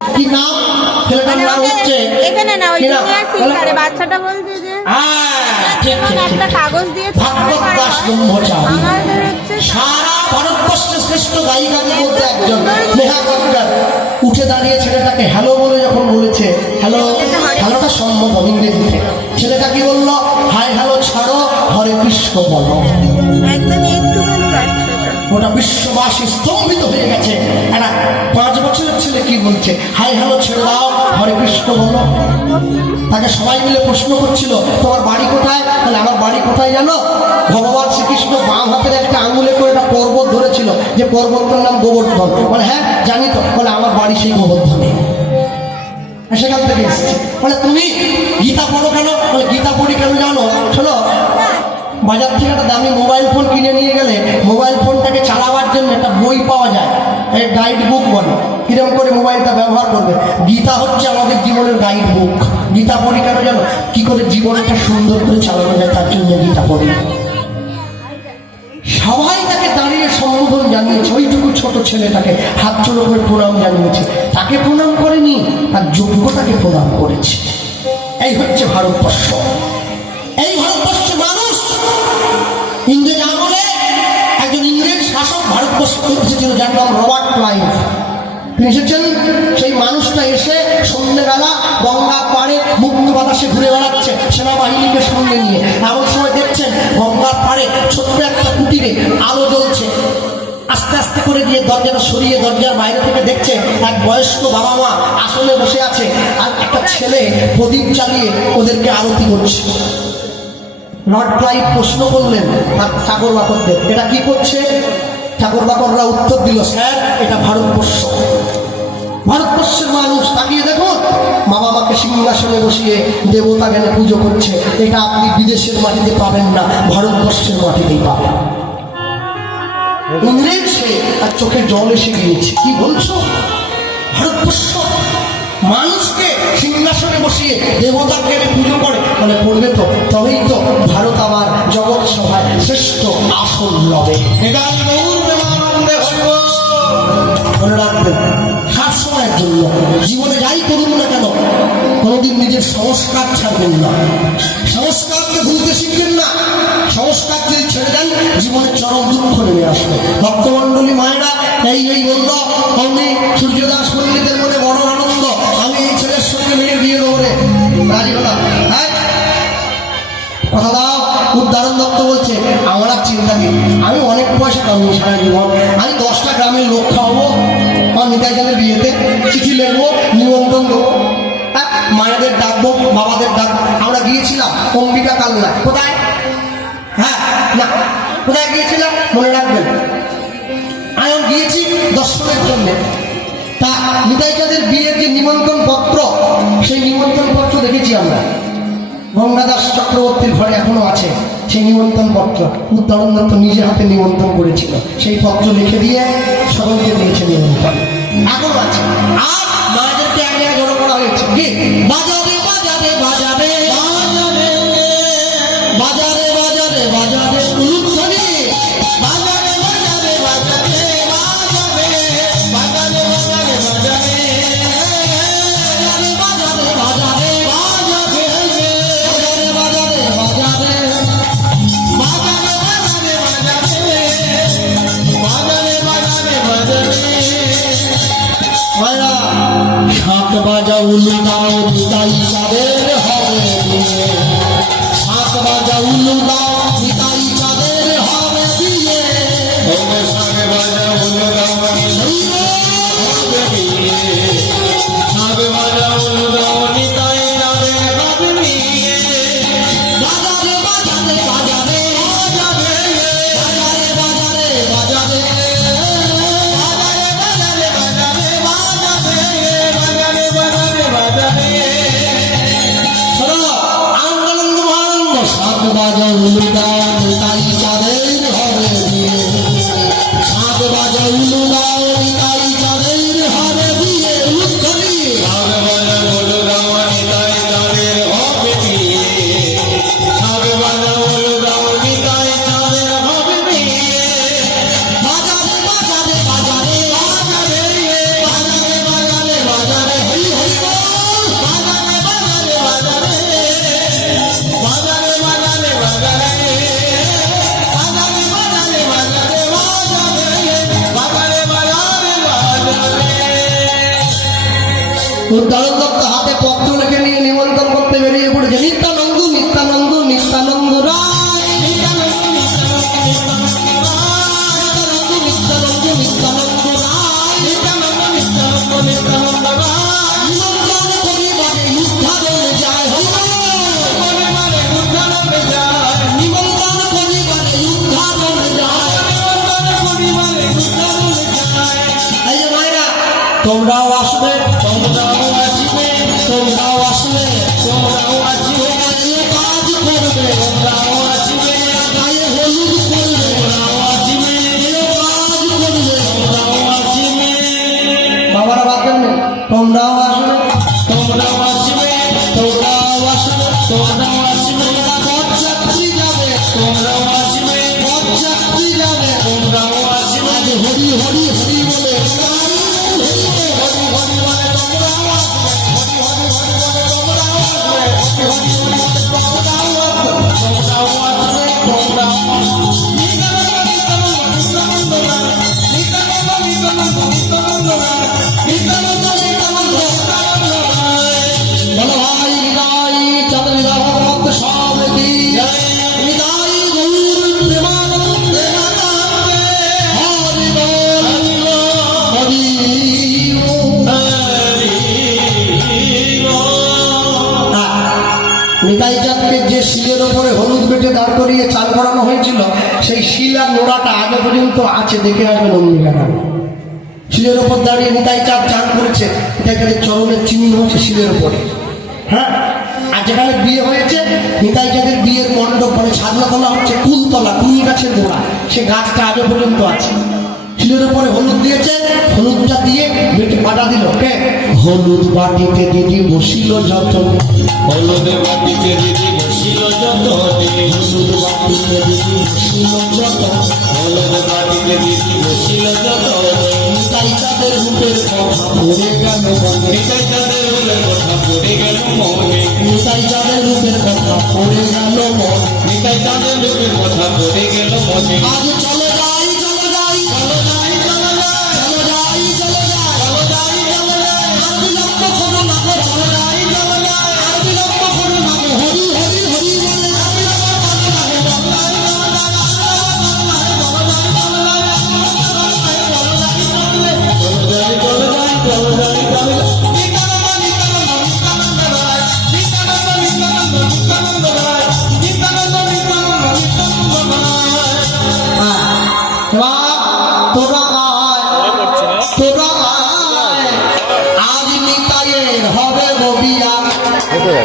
কি নাম? ছেলেটার মানে নাম হচ্ছে এখানে না ওই কি নাম? জুনিয়র সিস্টারে বাচ্চাটা বলছে যে হ্যাঁ, ঠিক, যেমন ঠিক, একটা কাগজ দিয়ে ভাগবত দাস ব্রহ্মচারী। সারা ভারতবর্ষের শ্রেষ্ঠ গায়িকাদের মধ্যে একজন নেহা কক্কর উঠে দাঁড়িয়ে ছেলেটাকে হ্যালো বলে যখন বলেছে হ্যালো হ্যালোটা সম্ভব ইংরেজিতে ছেলেটা কি বলল হাই হ্যালো ছাড়ো হরে কৃষ্ণ বলো। ওটা বিশ্ববাসী স্তম্ভিত হয়ে গেছে। একটা পাঁচ বছরের ছেলে কি বলছে? হাই, হ্যালো, ছেড়ে দাও হরে কৃষ্ণ বলো তাকে সবাই মিলে প্রশ্ন করছিল, তোমার বাড়ি কোথায়? বলে, আমার বাড়ি কোথায় জানো? ভগবান শ্রীকৃষ্ণ বাম হাতের একটা আঙুলে করে একটা পর্বত ধরেছিল, যে পর্বতটার নাম গোবর্ধন। বলে হ্যাঁ জানি তো। বলে, আমার বাড়ি সেই গোবর্ধনে। সেখান থেকে এসেছে। বলে, তুমি গীতা পড়ো কেন? বলে, গীতা পড়ি কেন জানো? শোনো বাজার থেকে একটা দামি মোবাইল ফোন কিনে নিয়ে গেলে মোবাইল ফোনটাকে চালাবার জন্য একটা বই পাওয়া যায়। এই গাইড বুক বলে। কীরকম করে মোবাইলটা ব্যবহার করবে? গীতা হচ্ছে আমাদের জীবনের গাইড বুক গীতা পড়ি কেন জানো? কি করে জীবনটা সুন্দর করে চালানো যায় তার জন্য গীতা পড়ি। সবাই তাকে দাঁড়িয়ে সম্বোধন জানিয়েছে। ওইটুকু ছোট ছেলেটাকে হাত জোড়ো করে প্রণাম জানিয়েছে। তাকে প্রণাম করেনি, তার যোগ্যতাকে প্রণাম করেছে। এই হচ্ছে ভারতবর্ষ। তিনি এসেছেন, সেই মানুষটা এসে সন্ধ্যেবেলা গঙ্গা পাড়ে মুক্ত বাতাসে ঘুরে বেড়াচ্ছে সেনাবাহিনীকে সঙ্গে নিয়ে। এমন সময় দেখছেন, গঙ্গার পাড়ে ছোট্ট একটা কুটিরে আলো জ্বলছে। আস্তে আস্তে করে গিয়ে দরজাটা সরিয়ে দরজার বাইরে থেকে দেখছে এক বয়স্ক বাবা মা আসলে বসে আছে আর একটা ছেলে প্রদীপ চালিয়ে ওদেরকে আরতি করছে। লর্ড ক্লাইভ প্রশ্ন করলেন, তার ঠাকুর বাকরদের এটা কি করছে? ঠাকুর বাকররা উত্তর দিল, স্যার, এটা ভারতবর্ষ। ভারতবর্ষের মানুষ তাকিয়ে দেখুন মা বাবাকে সিংহাসনে বসিয়ে দেবতা গেলে পুজো করছে। এটা আপনি বিদেশের মাটিতে পাবেন না, ভারতবর্ষের মাটিতেই পাবেন। ইংরেজ সে আর চোখে জল এসে গিয়েছে। কি বলছো? ভারতবর্ষ মানুষকে সিংহাসনে বসিয়ে দেবতাকে পুজো করে মানে করবে তো তবেই তো ভারত আবার জগৎ সভায় শ্রেষ্ঠ আসন লবে। মনে রাখবেন জন্য জীবনে যাই করুন না কেন কোনোদিন নিজের সংস্কার ছাড়বেন না। সংস্কারকে ভুলতে শিখবেন না। সংস্কার যদি ছেড়ে দেন জীবনে চরম দুঃখ নেমে আসবে। ভক্তমণ্ডলী মায়েরা এই এই বলল অমনি সূর্যদাস পণ্ডিতের মনে আমি অনেক পয়সা কামাবো সারা জীবন। আমি দশটা গ্রামের লোক খাওয়াবো আমার নিতাই চাঁদের বিয়েতে চিঠি লিখব নিমন্ত্রণ দেবো। হ্যাঁ, মায়েদের ডাকবো বাবাদের ডাক। আমরা গিয়েছিলাম অম্বিকা কালনা কোথায়? হ্যাঁ না কোথায় গিয়েছিলাম? মনে রাখবেন। আমি গিয়েছি দর্শনের জন্য। তা নিতাই চাঁদের বিয়ের যে নিমন্ত্রণ পত্র সেই নিমন্ত্রণ পত্র দেখেছি আমরা। গঙ্গাদাস চক্রবর্তীর ঘরে এখনও আছে। সেই নিমন্ত্রণ পত্র। উত্তরণ দত্ত নিজে হাতে নিমন্ত্রণ করেছিল। সেই পত্র লিখে দিয়ে সকলকে দিয়েছে নিমন্ত্রণ। এখনও আছে। আর মায়েদেরকে আগে জায়গায় করা হয়েছে। বাজারে বাজা উলুদাও বিদা চাঁদের হবে দিয়ে সাত বাজা উলুদাও বিদাই চাঁদের হবে দিয়ে সাত বাজা উলুদাও হবে দিয়ে তোমরাও সেই শিল আর নোড়াটা আগে পর্যন্ত আছে দেখে আসবেন অম্বিকা শিলের ওপর দাঁড়িয়ে নিতাই চাপ চান করেছে এটা এখানে চরণের চিহ্ন হচ্ছে শিলের ওপরে হ্যাঁ? আর যেখানে বিয়ে হয়েছে নিতাই চাঁদের বিয়ের মণ্ডপ মানে ছাদনাতলা হচ্ছে কুলতলা কুল গাছের গোড়া সে গাছটা আগে পর্যন্ত আছে। শিলের ওপরে হলুদ দিয়েছে হলুদটা দিয়ে বেটে পাটা দিল। কে? হলুদ বাটিতে দিদি বসিল যত। হলুদে মাটিতে দিদি বসিল যত হলুদ বাটিতে দিদি বসিল যত হলুদে মাটিতে দিদি বসিল যত নিতাই চাঁদের রূপের কথা পড়ে গেল মনে নিতাই চাঁদের রূপের কথা পড়ে গেল মনে আজ চলো করে